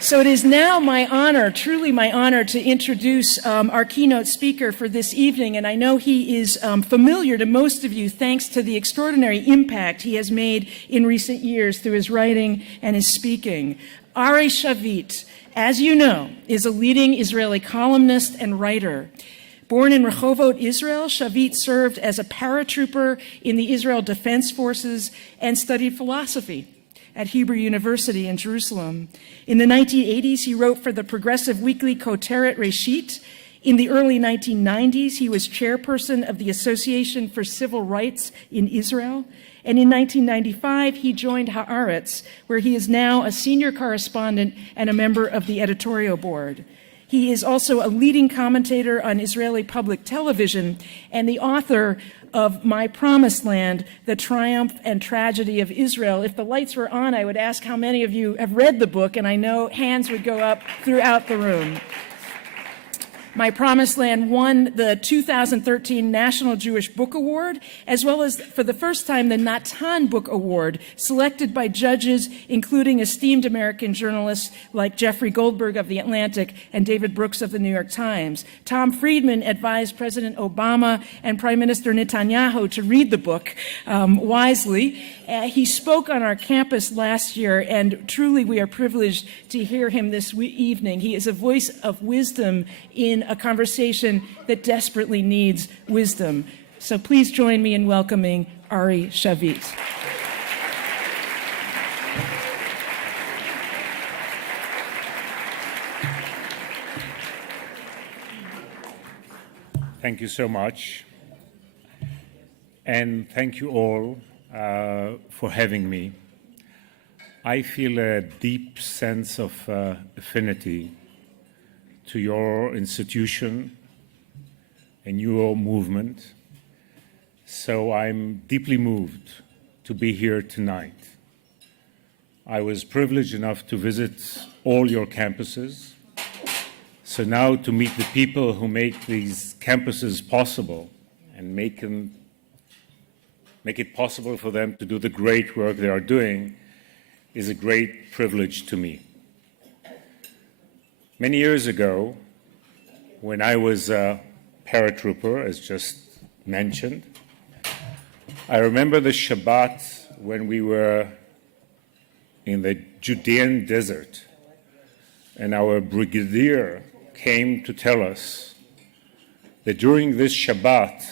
So it is now my honor, truly my honor, to introduce our keynote speaker for this evening, and I know he is familiar to most of you thanks to the extraordinary impact he has made in recent years through his writing and his speaking. Ari Shavit, as you know, is a leading Israeli columnist and writer. Born in Rehovot, Israel, Shavit served as a paratrooper in the Israel Defense Forces and studied philosophy at Hebrew University in Jerusalem. In the 1980s, he wrote for the progressive weekly Koteret Reshit. In the early 1990s, he was chairperson of the Association for Civil Rights in Israel. And in 1995, he joined Haaretz, where he is now a senior correspondent and a member of the editorial board. He is also a leading commentator on Israeli public television and the author of My Promised Land, The Triumph and Tragedy of Israel. If the lights were on, I would ask how many of you have read the book, and I know hands would go up throughout the room. My Promised Land won the 2013 National Jewish Book Award, as well as, for the first time, the Natan Book Award, selected by judges including esteemed American journalists like Jeffrey Goldberg of The Atlantic and David Brooks of The New York Times. Tom Friedman advised President Obama and Prime Minister Netanyahu to read the book wisely. He spoke on our campus last year, and truly we are privileged to hear him this evening. He is a voice of wisdom in a conversation that desperately needs wisdom. So please join me in welcoming Ari Shavit. Thank you so much. And thank you all for having me. I feel a deep sense of affinity to your institution and your movement. So I'm deeply moved to be here tonight. I was privileged enough to visit all your campuses. So now to meet the people who make these campuses possible and make it possible for them to do the great work they are doing is a great privilege to me. Many years ago, when I was a paratrooper, as just mentioned, I remember the Shabbat when we were in the Judean desert, and our brigadier came to tell us that during this Shabbat,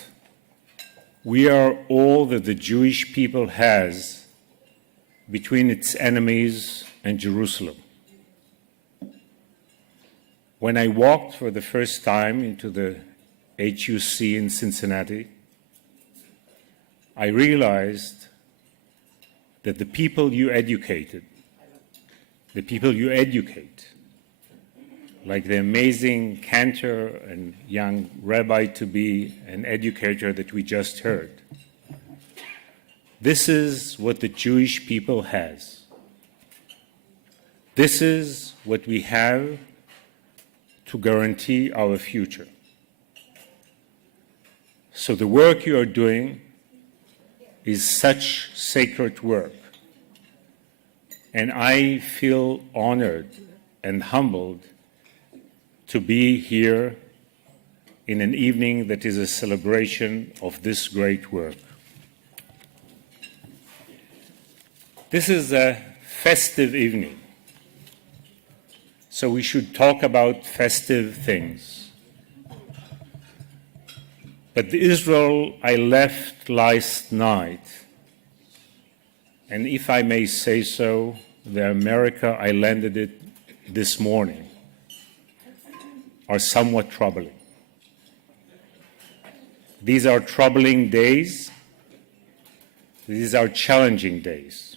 we are all that the Jewish people has between its enemies and Jerusalem. When I walked for the first time into the HUC in Cincinnati, I realized that the people you educate, like the amazing cantor and young rabbi-to-be and educator that we just heard, this is what the Jewish people has. This is what we have to guarantee our future. So the work you are doing is such sacred work, and I feel honored and humbled to be here in an evening that is a celebration of this great work. This is a festive evening, so we should talk about festive things. But the Israel I left last night, and if I may say so, the America I landed it this morning, are somewhat troubling. These are troubling days. These are challenging days.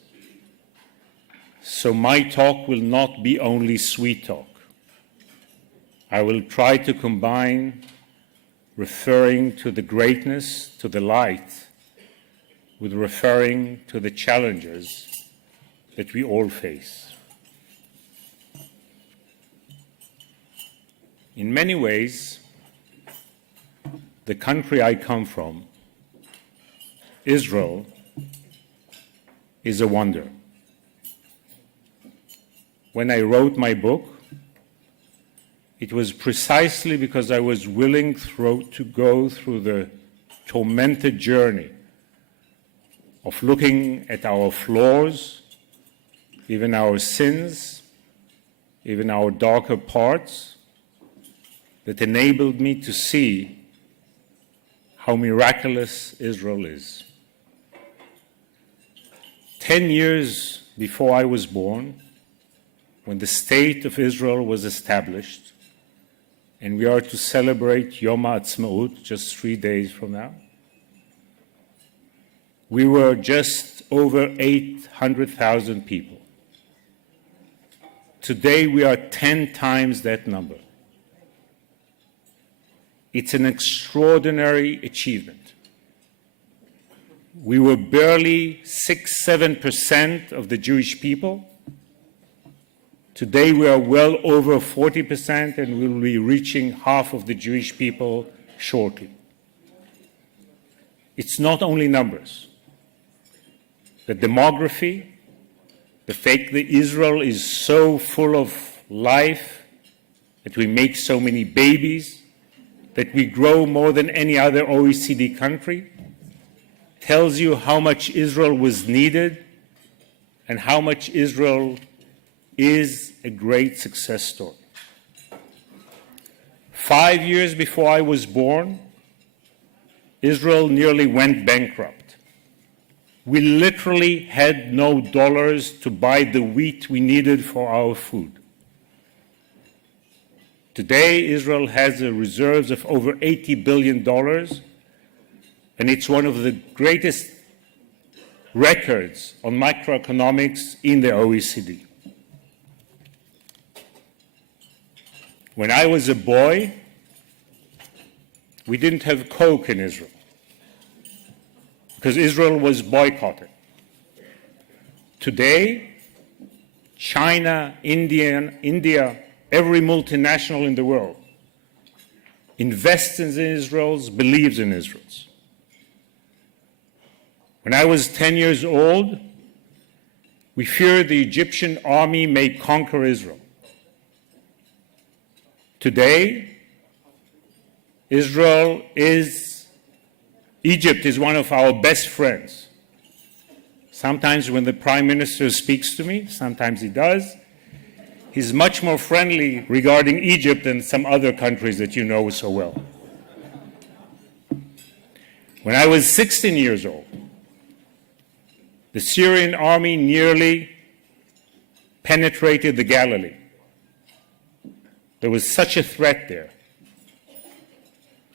So my talk will not be only sweet talk. I will try to combine referring to the greatness, to the light, with referring to the challenges that we all face. In many ways, the country I come from, Israel, is a wonder. when I wrote my book, it was precisely because I was willing to go through the tormented journey of looking at our flaws, even our sins, even our darker parts, that enabled me to see how miraculous Israel is. 10 years before I was born, when the State of Israel was established, and we are to celebrate Yom HaAtzmaut just 3 days from now, we were just over 800,000 people. Today we are 10 times that number. It's an extraordinary achievement. We were barely 6-7% of the Jewish people. Today we are well over 40%, and we will be reaching half of the Jewish people shortly. It's not only numbers. The demography, the fact that Israel is so full of life, that we make so many babies, that we grow more than any other OECD country, tells you how much Israel was needed and how much Israel is a great success story. 5 years before I was born, Israel nearly went bankrupt. We literally had no dollars to buy the wheat we needed for our food. Today, Israel has reserves of over $80 billion, and it's one of the greatest records on macroeconomics in the OECD. When I was a boy, we didn't have Coke in Israel because Israel was boycotted. Today, China, India, every multinational in the world invests in Israel, believes in Israel. When I was 10 years old, we feared the Egyptian army may conquer Israel. Today, Egypt is one of our best friends. Sometimes when the Prime Minister speaks to me, sometimes he does, he's much more friendly regarding Egypt than some other countries that you know so well. When I was 16 years old, the Syrian army nearly penetrated the Galilee. There was such a threat there.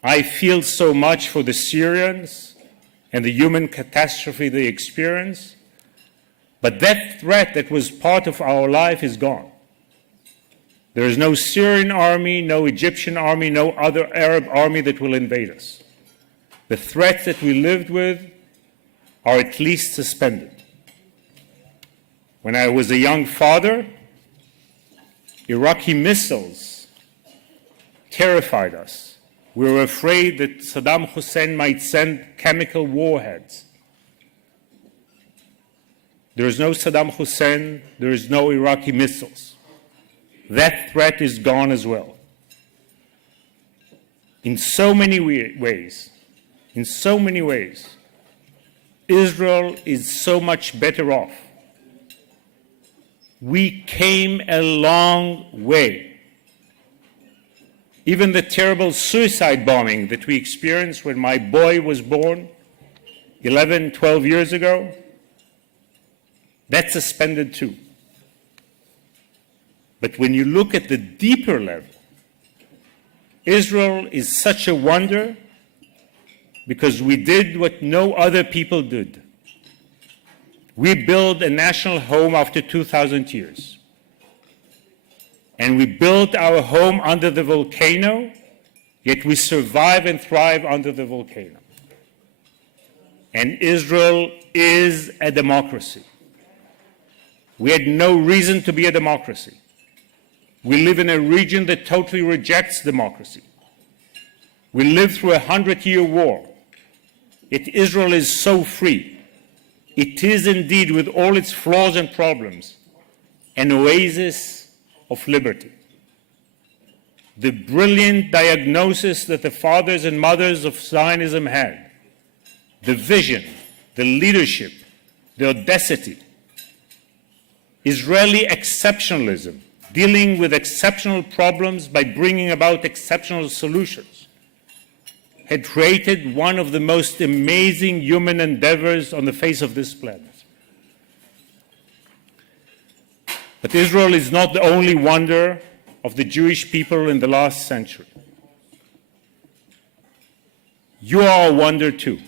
I feel so much for the Syrians and the human catastrophe they experience, but that threat that was part of our life is gone. There is no Syrian army, no Egyptian army, no other Arab army that will invade us. The threats that we lived with are at least suspended. When I was a young father, Iraqi missiles terrified us. We were afraid that Saddam Hussein might send chemical warheads. There is no Saddam Hussein, there is no Iraqi missiles. That threat is gone as well. In so many ways, Israel is so much better off. We came a long way. Even the terrible suicide bombing that we experienced when my boy was born 11, 12 years ago, that's suspended too. But when you look at the deeper level, Israel is such a wonder because we did what no other people did. We built a national home after 2,000 years. And we built our home under the volcano, yet we survive and thrive under the volcano. And Israel is a democracy. We had no reason to be a democracy. We live in a region that totally rejects democracy. We lived through a 100-year war. Yet Israel is so free. It is indeed, with all its flaws and problems, an oasis of liberty. The brilliant diagnosis that the fathers and mothers of Zionism had, the vision, the leadership, the audacity, Israeli exceptionalism, dealing with exceptional problems by bringing about exceptional solutions, had created one of the most amazing human endeavors on the face of this planet. But Israel is not the only wonder of the Jewish people in the last century. You are a wonder too.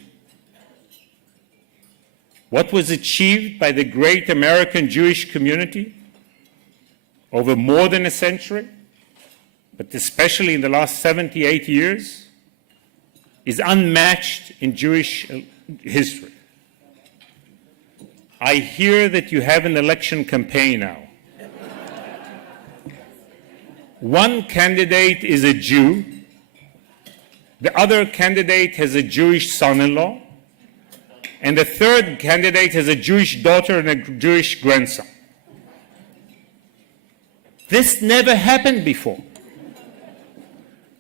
What was achieved by the great American Jewish community over more than a century, but especially in the last 78 years, is unmatched in Jewish history. I hear that you have an election campaign now. One candidate is a Jew, the other candidate has a Jewish son-in-law, and the third candidate has a Jewish daughter and a Jewish grandson. This never happened before.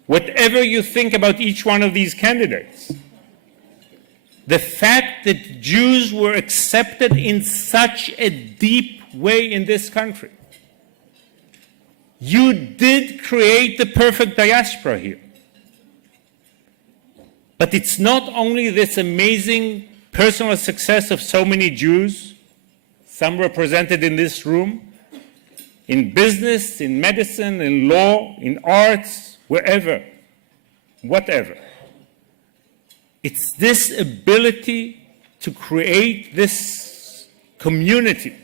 Whatever you think about each one of these candidates, the fact that Jews were accepted in such a deep way in this country, you did create the perfect diaspora here. But it's not only this amazing personal success of so many Jews, some represented in this room, in business, in medicine, in law, in arts, wherever, whatever. It's this ability to create this community.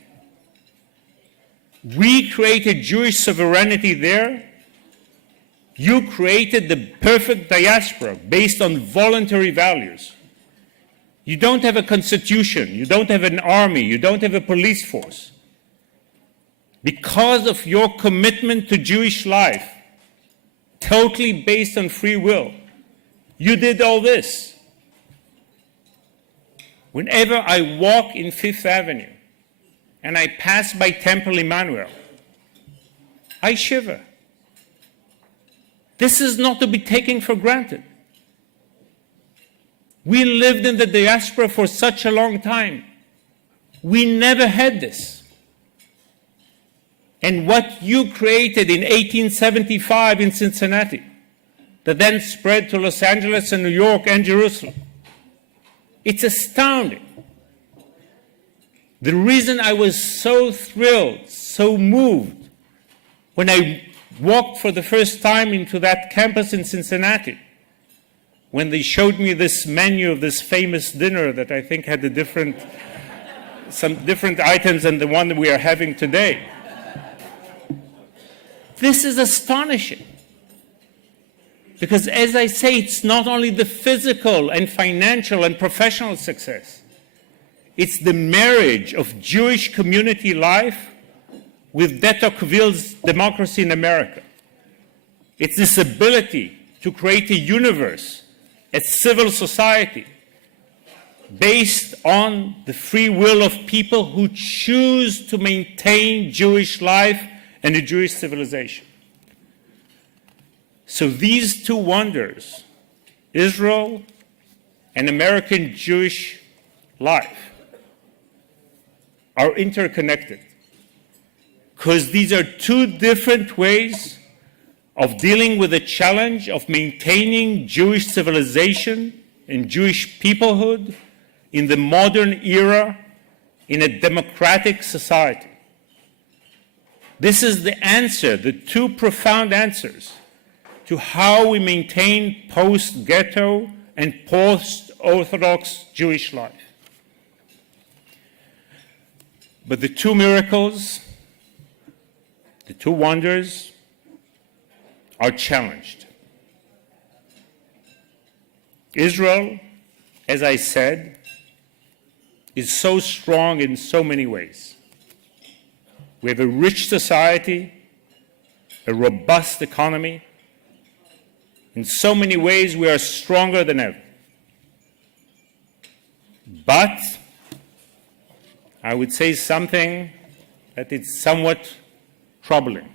We created Jewish sovereignty there. You created the perfect diaspora based on voluntary values. You don't have a constitution. You don't have an army. You don't have a police force. Because of your commitment to Jewish life, totally based on free will, you did all this. Whenever I walk in Fifth Avenue and I pass by Temple Emmanuel, I shiver. This is not to be taken for granted. We lived in the diaspora for such a long time. We never had this. And what you created in 1875 in Cincinnati, that then spread to Los Angeles and New York and Jerusalem, it's astounding. The reason I was so thrilled, so moved, when I walked for the first time into that campus in Cincinnati, when they showed me this menu of this famous dinner that I think had some different items than the one that we are having today. This is astonishing. Because as I say, it's not only the physical and financial and professional success. It's the marriage of Jewish community life with de Tocqueville's democracy in America. It's this ability to create a universe, a civil society, based on the free will of people who choose to maintain Jewish life and a Jewish civilization. So these two wonders, Israel and American Jewish life, are interconnected. Because these are two different ways of dealing with the challenge of maintaining Jewish civilization and Jewish peoplehood in the modern era in a democratic society. This is the answer, the two profound answers to how we maintain post-ghetto and post-Orthodox Jewish life. But the two miracles, the two wonders, are challenged. Israel, as I said, is so strong in so many ways. We have a rich society, a robust economy. In so many ways, we are stronger than ever. But I would say something that it's somewhat troubling.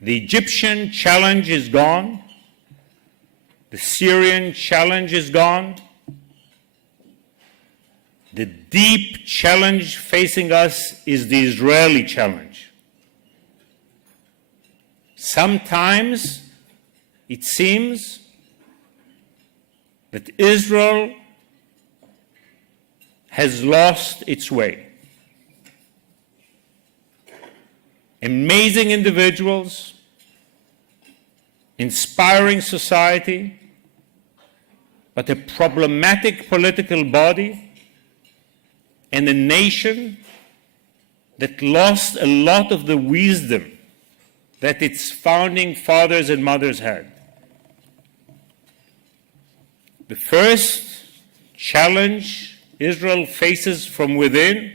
The Egyptian challenge is gone. The Syrian challenge is gone. The deep challenge facing us is the Israeli challenge. Sometimes it seems that Israel has lost its way. Amazing individuals, inspiring society, but a problematic political body and a nation that lost a lot of the wisdom that its founding fathers and mothers had. The first challenge Israel faces from within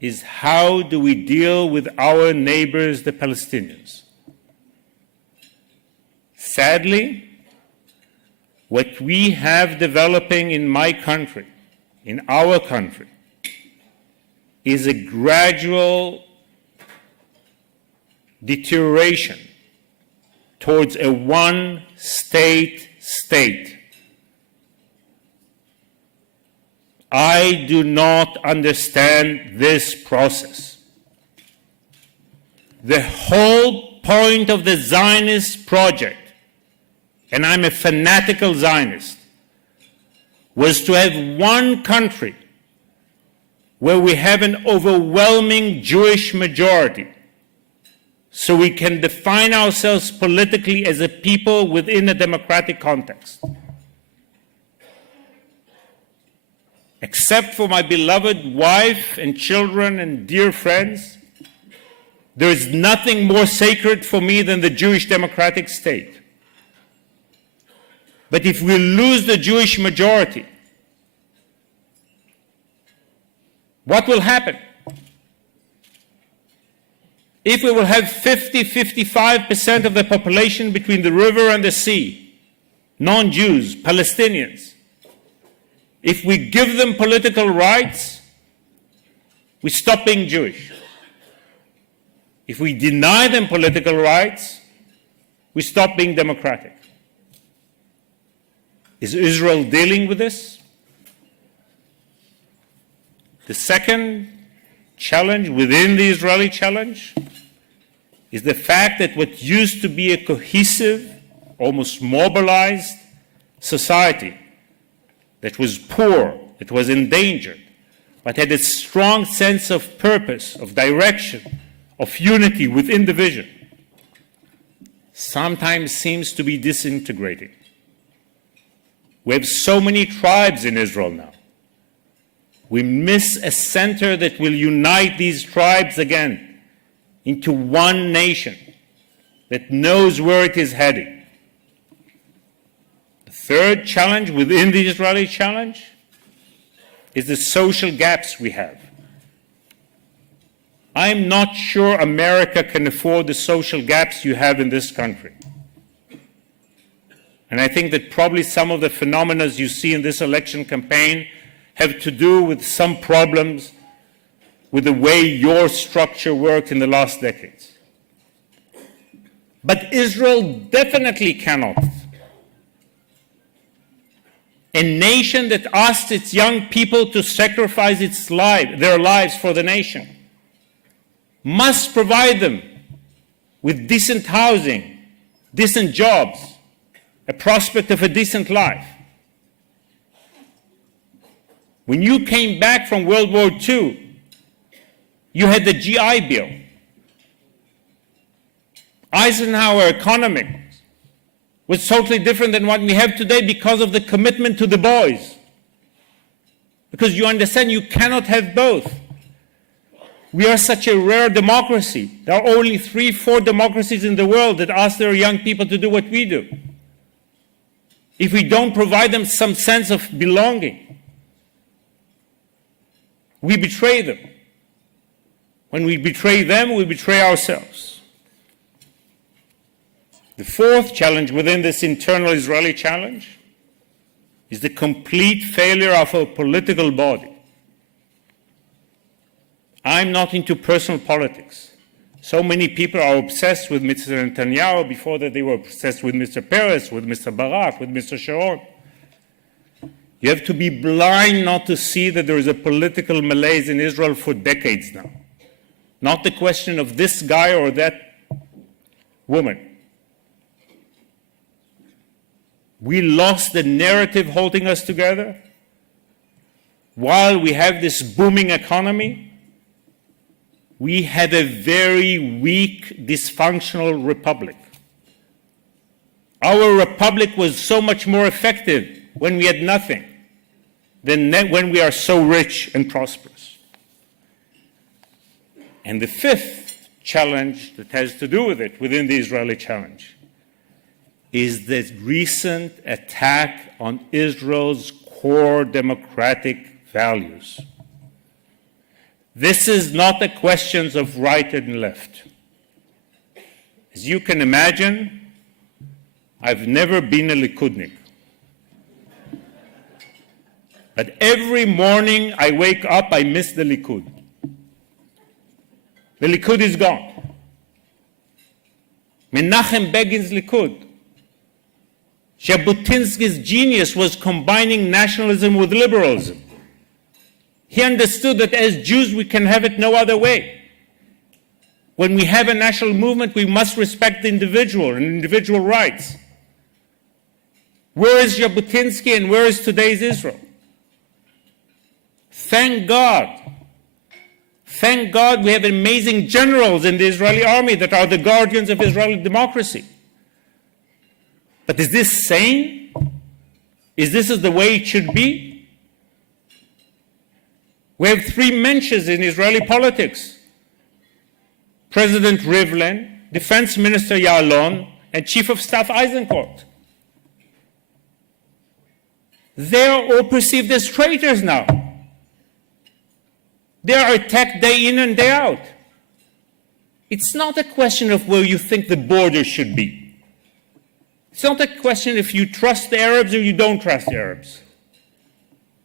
is how do we deal with our neighbors, the Palestinians? Sadly, what we have developing in my country, in our country, is a gradual deterioration towards a one-state state. I do not understand this process. The whole point of the Zionist project, and I'm a fanatical Zionist, was to have one country where we have an overwhelming Jewish majority, so we can define ourselves politically as a people within a democratic context. Except for my beloved wife and children and dear friends, there is nothing more sacred for me than the Jewish democratic state. But if we lose the Jewish majority, what will happen? If we will have 50-55% of the population between the river and the sea, non-Jews, Palestinians, if we give them political rights, we stop being Jewish. If we deny them political rights, we stop being democratic. Is Israel dealing with this? The second challenge within the Israeli challenge is the fact that what used to be a cohesive, almost mobilized society that was poor, that was endangered, but had a strong sense of purpose, of direction, of unity within division, sometimes seems to be disintegrating. We have so many tribes in Israel now. We miss a center that will unite these tribes again into one nation that knows where it is heading. The third challenge within the Israeli challenge is the social gaps we have. I'm not sure America can afford the social gaps you have in this country. And I think that probably some of the phenomena you see in this election campaign have to do with some problems with the way your structure worked in the last decades. But Israel definitely cannot. A nation that asks its young people to sacrifice their lives for the nation must provide them with decent housing, decent jobs, a prospect of a decent life. When you came back from World War II, you had the GI Bill. Eisenhower economy was totally different than what we have today because of the commitment to the boys. Because you understand you cannot have both. We are such a rare democracy. There are only 3-4 democracies in the world that ask their young people to do what we do. If we don't provide them some sense of belonging, we betray them. When we betray them, we betray ourselves. The fourth challenge within this internal Israeli challenge is the complete failure of our political body I'm not into personal politics. So many people are obsessed with Mr. Netanyahu. Before that, they were obsessed with Mr. Peres, with Mr. Barak, with Mr. Sharon. You have to be blind not to see that there is a political malaise in Israel for decades now. Not the question of this guy or that woman. We lost the narrative holding us together. While we have this booming economy, we have a very weak, dysfunctional republic. Our republic was so much more effective when we had nothing than when we are so rich and prosperous. And the fifth challenge that has to do with it, within the Israeli challenge, is the recent attack on Israel's core democratic values. This is not a question of right and left. As you can imagine, I've never been a Likudnik. But every morning I wake up, I miss the Likud. The Likud is gone. Menachem Begin's Likud. Jabotinsky's genius was combining nationalism with liberalism. He understood that as Jews we can have it no other way. When we have a national movement, we must respect the individual and individual rights. Where is Jabotinsky and where is today's Israel? Thank God. Thank God we have amazing generals in the Israeli army that are the guardians of Israeli democracy. But is this sane? Is this the way it should be? We have three mensches in Israeli politics: President Rivlin, Defense Minister Ya'alon, and Chief of Staff Eisenkot. They are all perceived as traitors now. They are attacked day in and day out. It's not a question of where you think the border should be. It's not a question if you trust the Arabs or you don't trust the Arabs.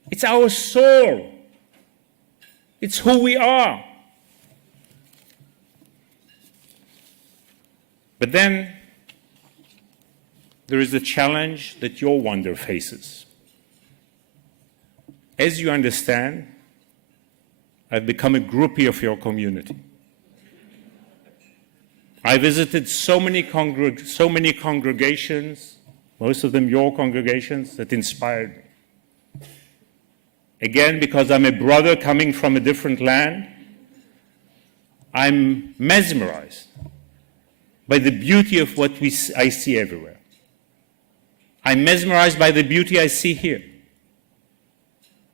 It's our soul. It's who we are. But then there is a challenge that your wonder faces. As you understand, I've become a groupie of your community. I visited so many congregations, most of them your congregations, that inspired me. Again, because I'm a brother coming from a different land, I'm mesmerized by the beauty of what I see everywhere. I'm mesmerized by the beauty I see here.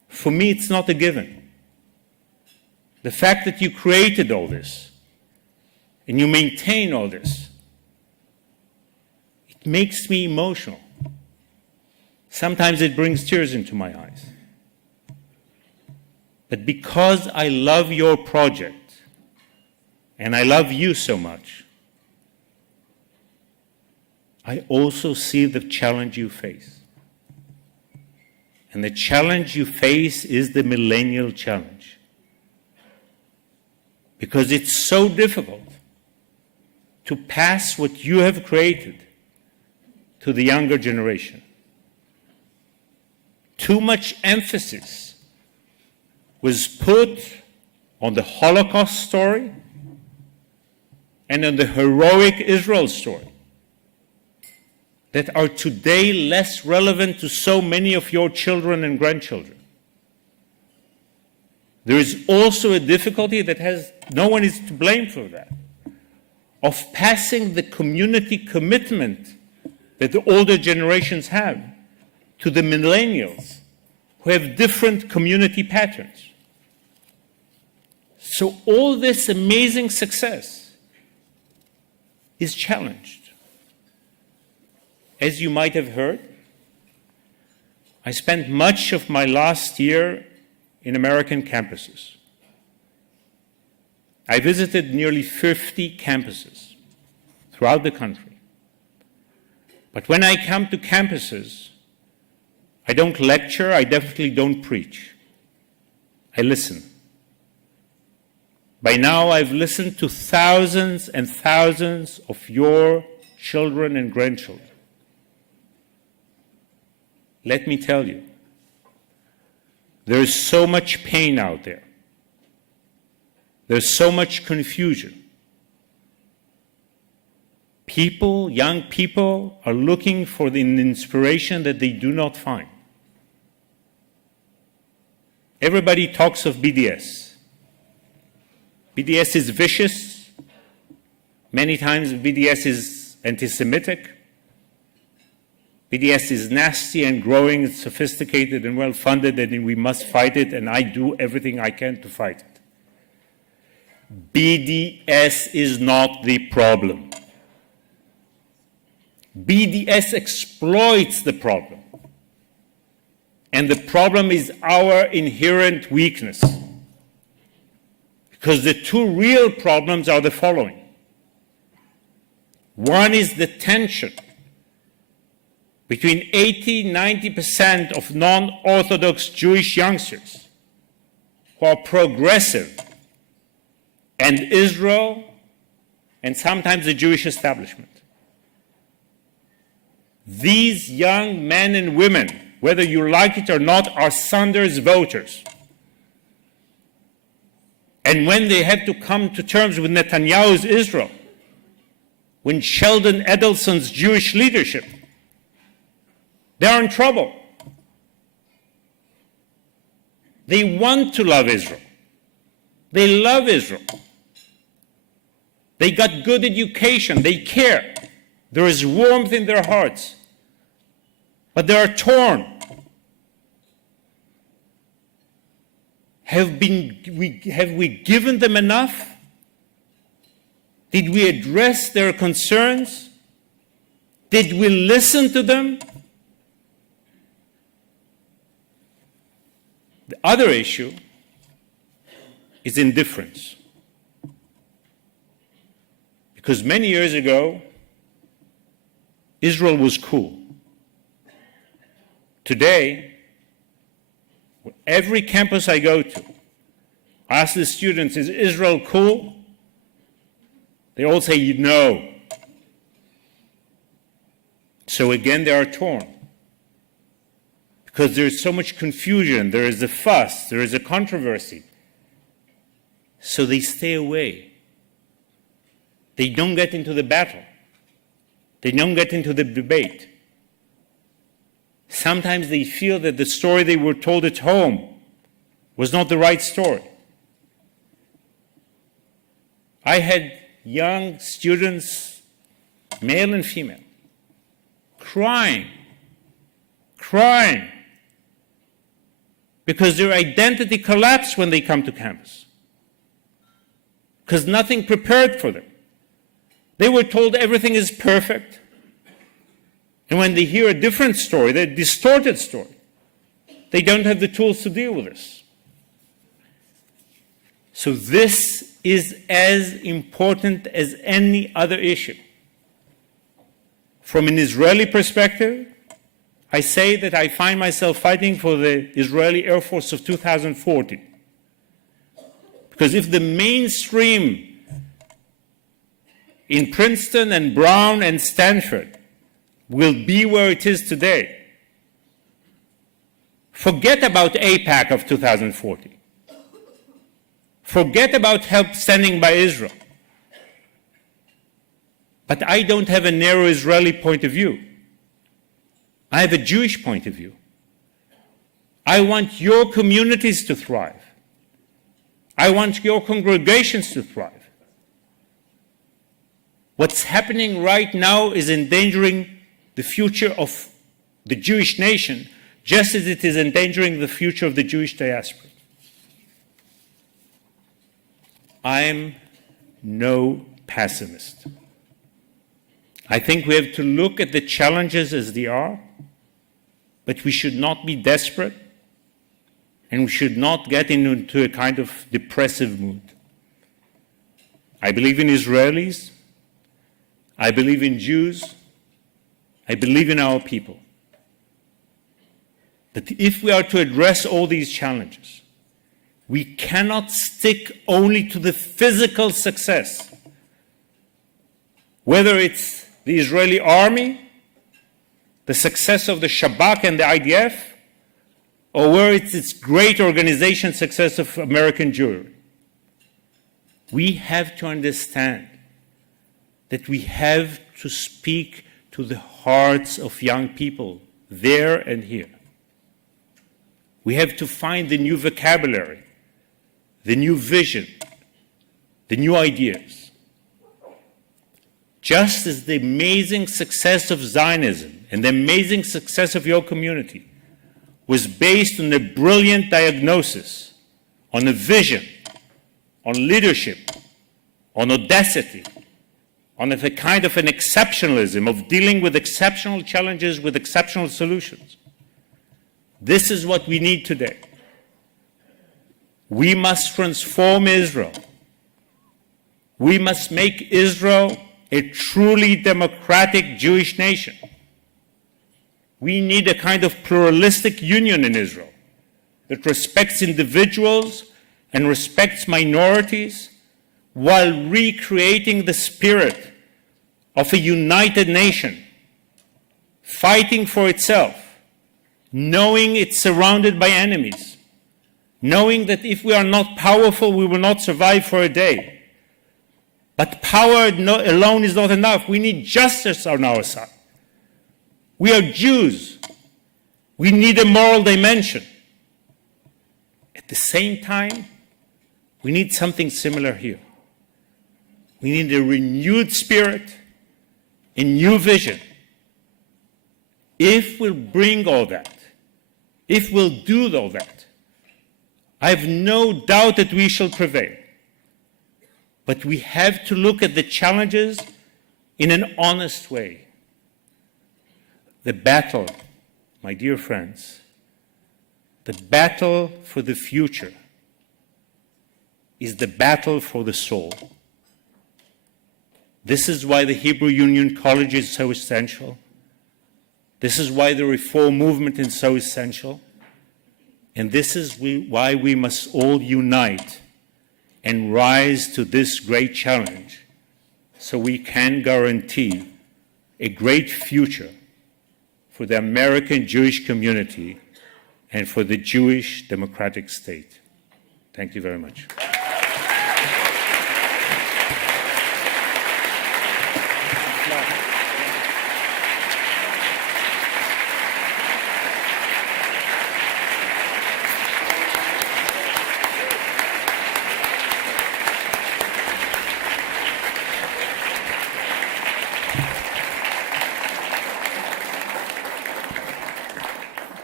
For me, it's not a given. The fact that you created all this and you maintain all this, it makes me emotional. Sometimes it brings tears into my eyes. But because I love your project and I love you so much, I also see the challenge you face. And the challenge you face is the millennial challenge. Because it's so difficult to pass what you have created to the younger generation. Too much emphasis was put on the Holocaust story and on the heroic Israel story that are today less relevant to so many of your children and grandchildren. There is also a difficulty that no one is to blame for that, of passing the community commitment that the older generations have to the millennials who have different community patterns. So all this amazing success is challenged. As you might have heard, I spent much of my last year in American campuses. I visited nearly 50 campuses throughout the country. But when I come to campuses, I don't lecture, I definitely don't preach. I listen. By now, I've listened to thousands and thousands of your children and grandchildren. Let me tell you, there is so much pain out there. There's so much confusion. People, young people, are looking for the inspiration that they do not find. Everybody talks of BDS. BDS is vicious. Many times BDS is anti-Semitic. BDS is nasty and growing, it's sophisticated and well-funded, and we must fight it, and I do everything I can to fight it. BDS is not the problem. BDS exploits the problem. And the problem is our inherent weakness. Because the two real problems are the following. One is the tension between 80–90% of non-Orthodox Jewish youngsters who are progressive and Israel and sometimes the Jewish establishment. These young men and women, whether you like it or not, are Sanders voters. And when they have to come to terms with Netanyahu's Israel, when Sheldon Adelson's Jewish leadership, they're in trouble. They want to love Israel. They love Israel. They got good education. They care. There is warmth in their hearts. But they are torn. Have we given them enough? Did we address their concerns? Did we listen to them? The other issue is indifference. Because many years ago, Israel was cool. Today, every campus I go to, I ask the students, is Israel cool? They all say no. So again, they are torn. Because there is so much confusion, there is a fuss, there is a controversy. So they stay away. They don't get into the battle. They don't get into the debate. Sometimes they feel that the story they were told at home was not the right story. I had young students, male and female, crying, because their identity collapsed when they come to campus, because nothing prepared for them. They were told everything is perfect, and when they hear a different story, a distorted story, they don't have the tools to deal with this. So this is as important as any other issue. From an Israeli perspective, I say that I find myself fighting for the Israeli Air Force of 2040. Because if the mainstream in Princeton and Brown and Stanford will be where it is today, forget about AIPAC of 2040. Forget about help standing by Israel. But I don't have a narrow Israeli point of view. I have a Jewish point of view. I want your communities to thrive. I want your congregations to thrive. What's happening right now is endangering the future of the Jewish nation, just as it is endangering the future of the Jewish diaspora. I am no pessimist. I think we have to look at the challenges as they are, but we should not be desperate, and we should not get into a kind of depressive mood. I believe in Israelis. I believe in Jews. I believe in our people. That if we are to address all these challenges, We cannot stick only to the physical success, whether it's the Israeli army, the success of the Shabak and the IDF, or whether it's its great organization success of American Jewry. We have to understand that we have to speak to the hearts of young people there and here. We have to find the new vocabulary, the new vision, the new ideas. Just as the amazing success of Zionism and the amazing success of your community was based on a brilliant diagnosis, on a vision, on leadership, on audacity, on a kind of an exceptionalism of dealing with exceptional challenges with exceptional solutions. This is what we need today. We must transform Israel. We must make Israel a truly democratic Jewish nation. We need a kind of pluralistic union in Israel that respects individuals and respects minorities while recreating the spirit of a united nation, fighting for itself, knowing it's surrounded by enemies, knowing that if we are not powerful, we will not survive for a day. But power alone is not enough. We need justice on our side. We are Jews. We need a moral dimension. At the same time, we need something similar here. We need a renewed spirit, a new vision. If we'll bring all that, if we'll do all that, I have no doubt that we shall prevail. But we have to look at the challenges in an honest way. The battle, my dear friends, the battle for the future is the battle for the soul. This is why the Hebrew Union College is so essential. This is why the Reform movement is so essential. And this is why we must all unite and rise to this great challenge so we can guarantee a great future for the American Jewish community and for the Jewish democratic state. Thank you very much.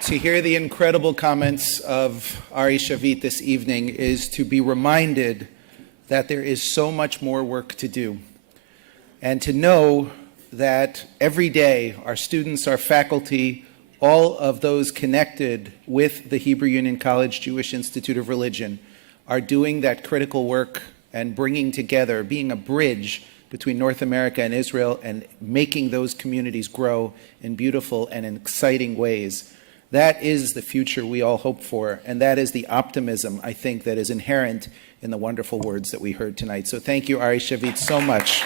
To hear the incredible comments of Ari Shavit this evening is to be reminded that there is so much more work to do, and to know that every day our students, our faculty, all of those connected with the Hebrew Union College Jewish Institute of Religion are doing that critical work and bringing together, being a bridge between North America and Israel and making those communities grow in beautiful and exciting ways. That is the future we all hope for, and that is the optimism, I think, that is inherent in the wonderful words that we heard tonight. So thank you, Ari Shavit, so much.